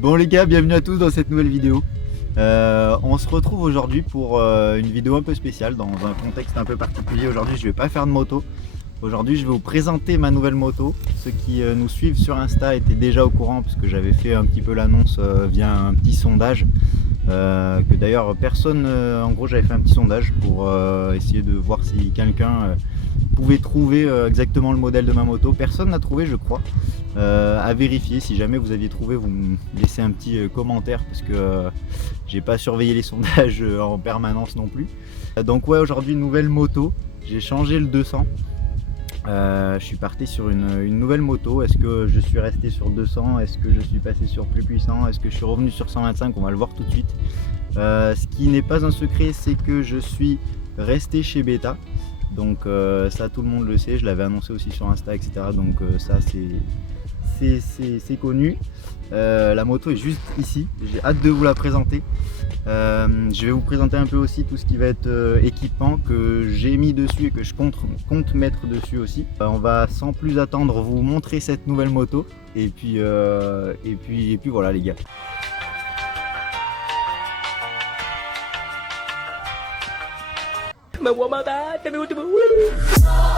Bon les gars, bienvenue à tous dans cette nouvelle vidéo. On se retrouve aujourd'hui pour une vidéo un peu spéciale dans un contexte un peu particulier. Aujourd'hui je vais pas faire de moto. Aujourd'hui je vais vous présenter ma nouvelle moto. Ceux qui nous suivent sur Insta étaient déjà au courant parce que j'avais fait un petit peu l'annonce via un petit sondage. Que d'ailleurs personne, en gros j'avais fait un petit sondage pour essayer de voir si quelqu'un pouvait trouver exactement le modèle de ma moto. Personne n'a trouvé, je crois. À vérifier, si jamais vous aviez trouvé, vous me laissez un petit commentaire parce que j'ai pas surveillé les sondages en permanence non plus. Donc ouais, aujourd'hui nouvelle moto, j'ai changé le 200. Je suis parti sur une nouvelle moto. Est-ce que je suis resté sur 200? Est-ce que je suis passé sur plus puissant? Est-ce que je suis revenu sur 125? On va le voir tout de suite. Ce qui n'est pas un secret, c'est que je suis resté chez Beta. Donc ça tout le monde le sait, je l'avais annoncé aussi sur Insta, etc. Donc ça c'est connu. La moto est juste ici, j'ai hâte de vous la présenter. Je vais vous présenter un peu aussi tout ce qui va être équipement que j'ai mis dessus et que je compte mettre dessus aussi. On va sans plus attendre vous montrer cette nouvelle moto et puis voilà les gars.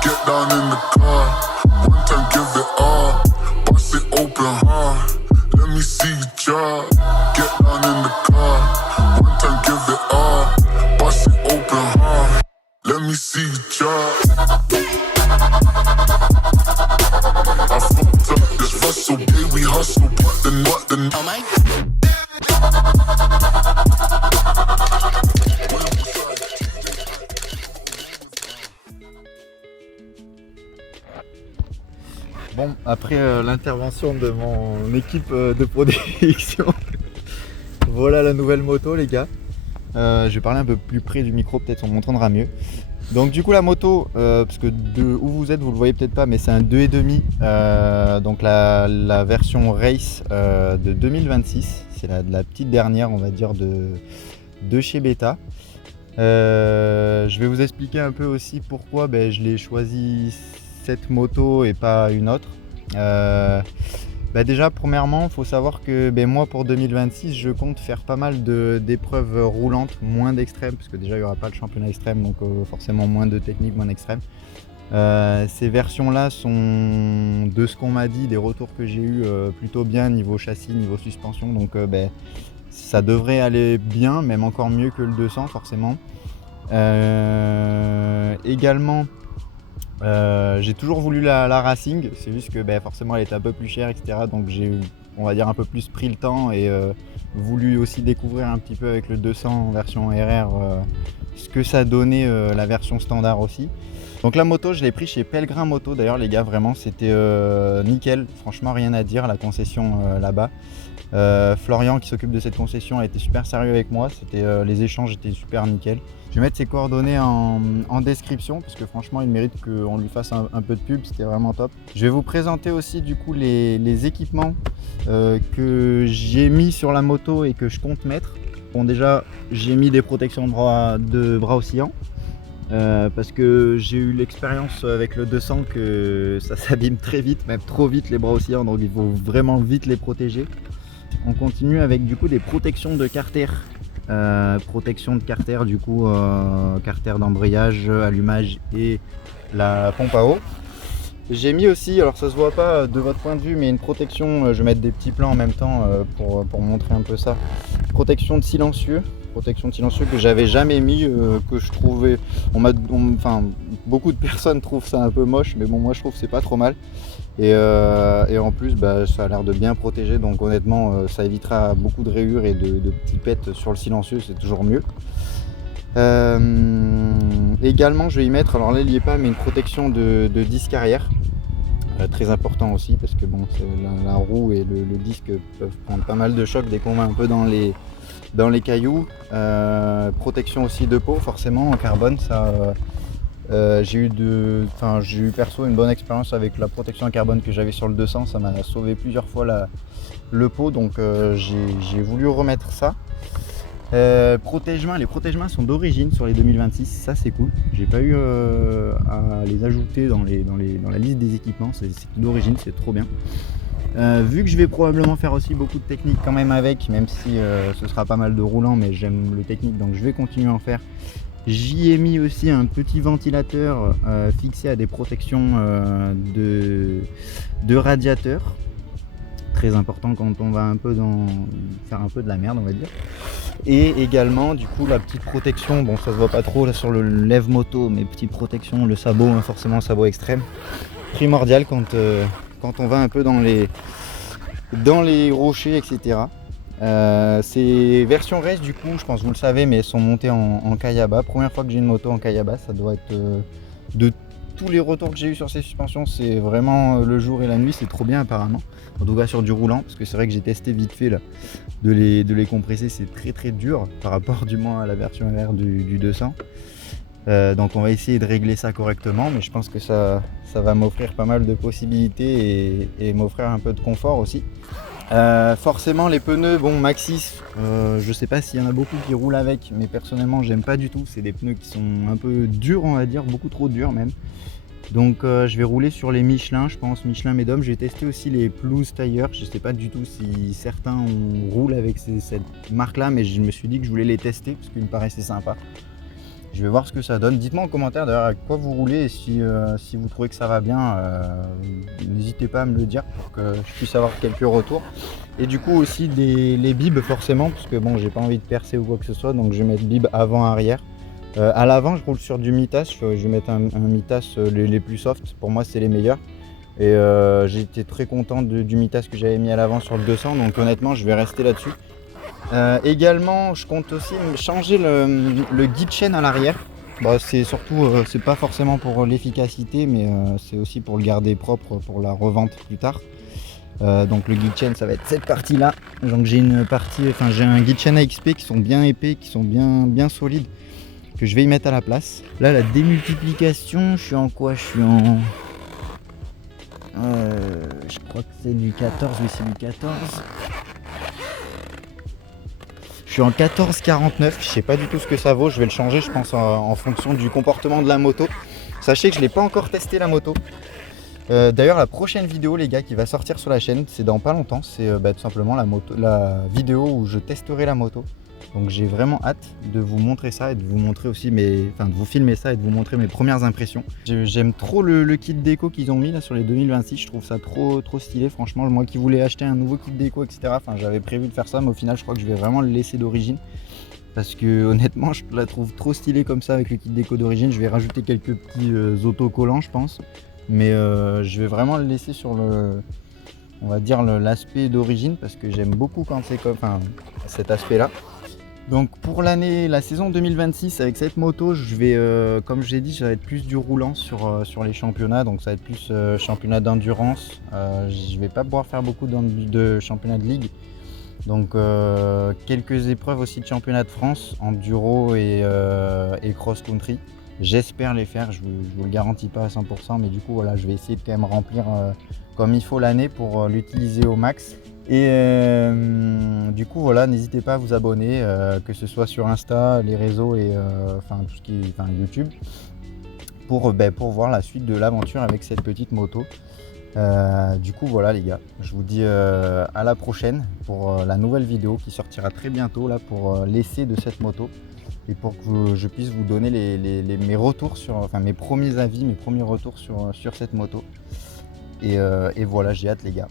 Get down in the car, one time give it all, bust it open hard, let me see you drop. Get down in the car, one time give it all, bust it open hard, let me see you drop. I fucked up this hustle, baby hustle, but the oh my. Bon, après l'intervention de mon équipe de production, voilà la nouvelle moto les gars. Je vais parler un peu plus près du micro, peut-être on m'entendra mieux. Donc du coup la moto, parce que de où vous êtes vous le voyez peut-être pas, mais c'est un 2,5, donc la version race de 2026. C'est la petite dernière on va dire de chez Beta. Je vais vous expliquer un peu aussi pourquoi je l'ai choisi cette moto et pas une autre. Déjà premièrement il faut savoir que moi pour 2026 je compte faire pas mal d'épreuves roulantes, moins d'extrêmes parce que déjà il n'y aura pas le championnat extrême, donc forcément moins de technique, moins d'extrême. Ces versions là sont, de ce qu'on m'a dit, des retours que j'ai eu, plutôt bien niveau châssis, niveau suspension, donc ça devrait aller bien, même encore mieux que le 200 forcément. Également j'ai toujours voulu la Racing, c'est juste que forcément elle était un peu plus chère, etc. Donc j'ai, on va dire, un peu plus pris le temps et voulu aussi découvrir un petit peu avec le 200 en version RR ce que ça donnait la version standard aussi. Donc la moto je l'ai pris chez Pellegrin Moto d'ailleurs les gars, vraiment c'était nickel, franchement rien à dire, la concession là-bas. Florian qui s'occupe de cette concession a été super sérieux avec moi, les échanges étaient super nickel. Je vais mettre ses coordonnées en description parce que franchement il mérite qu'on lui fasse un peu de pub, c'était vraiment top. Je vais vous présenter aussi du coup les équipements que j'ai mis sur la moto et que je compte mettre. Bon déjà j'ai mis des protections de bras oscillants parce que j'ai eu l'expérience avec le 200 que ça s'abîme très vite, même trop vite les bras oscillants, donc il faut vraiment vite les protéger. On continue avec du coup des protections de carter. Protection de carter du coup, carter d'embrayage, allumage et la pompe à eau. J'ai mis aussi, alors ça se voit pas de votre point de vue, mais une protection, je vais mettre des petits plans en même temps pour montrer un peu ça. Protection de silencieux que j'avais jamais mis, que je trouvais, beaucoup de personnes trouvent ça un peu moche, mais bon moi je trouve que c'est pas trop mal. Et en plus ça a l'air de bien protéger, donc honnêtement ça évitera beaucoup de rayures et de petits pets sur le silencieux, c'est toujours mieux. Également je vais y mettre, alors là il n'y est pas, mais une protection de disque arrière, très important aussi parce que bon, la roue et le disque peuvent prendre pas mal de chocs dès qu'on va un peu dans les cailloux. Protection aussi de peau forcément en carbone, ça j'ai eu perso une bonne expérience avec la protection en carbone que j'avais sur le 200, ça m'a sauvé plusieurs fois le pot, donc j'ai voulu remettre ça. Protège-mains, les protège-mains sont d'origine sur les 2026, ça c'est cool. J'ai pas eu à les ajouter dans la liste des équipements, c'est d'origine, c'est trop bien. Vu que je vais probablement faire aussi beaucoup de technique quand même avec, même si ce sera pas mal de roulant, mais j'aime le technique donc je vais continuer à en faire. J'y ai mis aussi un petit ventilateur fixé à des protections de radiateur. Très important quand on va un peu faire un peu de la merde, on va dire. Et également du coup la petite protection, bon ça se voit pas trop là sur le lève moto, mais petite protection, le sabot, hein, forcément sabot extrême, primordial quand on va un peu dans les rochers, etc. C'est version race du coup, je pense que vous le savez, mais elles sont montées en Kayaba. Première fois que j'ai une moto en Kayaba, ça doit être de tous les retours que j'ai eu sur ces suspensions, c'est vraiment le jour et la nuit, c'est trop bien apparemment. En tout cas sur du roulant, parce que c'est vrai que j'ai testé vite fait là, de les compresser, c'est très dur par rapport du moins à la version RR du 200. Donc on va essayer de régler ça correctement, mais je pense que ça va m'offrir pas mal de possibilités et m'offrir un peu de confort aussi. Forcément les pneus, bon Maxxis, je sais pas s'il y en a beaucoup qui roulent avec, mais personnellement j'aime pas du tout, c'est des pneus qui sont un peu durs on va dire, beaucoup trop durs même. Donc je vais rouler sur les Michelin, je pense, Michelin Medom. J'ai testé aussi les Plouse Tire, je sais pas du tout si certains roulent avec cette marque là, mais je me suis dit que je voulais les tester parce qu'ils me paraissaient sympas. Je vais voir ce que ça donne. Dites-moi en commentaire d'ailleurs avec quoi vous roulez et si vous trouvez que ça va bien, n'hésitez pas à me le dire pour que je puisse avoir quelques retours. Et du coup aussi les bibs forcément, parce que bon j'ai pas envie de percer ou quoi que ce soit, donc je vais mettre bib avant-arrière. À l'avant je roule sur du Mitas, je vais mettre un Mitas les plus soft, pour moi c'est les meilleurs. Et j'ai été très content du Mitas que j'avais mis à l'avant sur le 200, donc honnêtement je vais rester là-dessus. Également, je compte aussi changer le guide chaîne à l'arrière. Bah, c'est surtout, c'est pas forcément pour l'efficacité, mais c'est aussi pour le garder propre pour la revente plus tard. Donc le guide chain, ça va être cette partie-là. Donc j'ai j'ai un guide chain AXP qui sont bien épais, qui sont bien solides, que je vais y mettre à la place. Là, la démultiplication, je suis en quoi? Je suis en, je crois que c'est du 14, oui c'est du 14. Je suis en 14,49, je sais pas du tout ce que ça vaut, je vais le changer je pense en fonction du comportement de la moto. Sachez que je l'ai pas encore testé la moto. D'ailleurs la prochaine vidéo les gars qui va sortir sur la chaîne, c'est dans pas longtemps, c'est tout simplement la vidéo où je testerai la moto. Donc j'ai vraiment hâte de vous montrer ça et de vous montrer aussi de vous filmer ça et de vous montrer mes premières impressions. J'aime trop le kit déco qu'ils ont mis là sur les 2026, je trouve ça trop stylé franchement. Moi qui voulais acheter un nouveau kit déco etc, j'avais prévu de faire ça, mais au final je crois que je vais vraiment le laisser d'origine. Parce que honnêtement je la trouve trop stylée comme ça avec le kit déco d'origine. Je vais rajouter quelques petits autocollants je pense. Mais je vais vraiment le laisser sur on va dire l'aspect d'origine parce que j'aime beaucoup quand c'est comme cet aspect là. Donc pour la saison 2026 avec cette moto, je vais, comme je l'ai dit, ça va être plus du roulant sur les championnats, donc ça va être plus championnat d'endurance. Je vais pas pouvoir faire beaucoup de championnats de ligue, donc quelques épreuves aussi de championnat de France, enduro et cross-country. J'espère les faire, je vous le garantis pas à 100%, mais du coup voilà, je vais essayer de quand même remplir comme il faut l'année pour l'utiliser au max. Et du coup voilà, n'hésitez pas à vous abonner, que ce soit sur Insta, les réseaux et tout ce qui est YouTube, pour voir la suite de l'aventure avec cette petite moto. Du coup voilà les gars, je vous dis à la prochaine pour la nouvelle vidéo qui sortira très bientôt là pour l'essai de cette moto et pour que je puisse vous donner mes retours mes premiers avis, mes premiers retours sur cette moto. Et voilà, j'ai hâte les gars.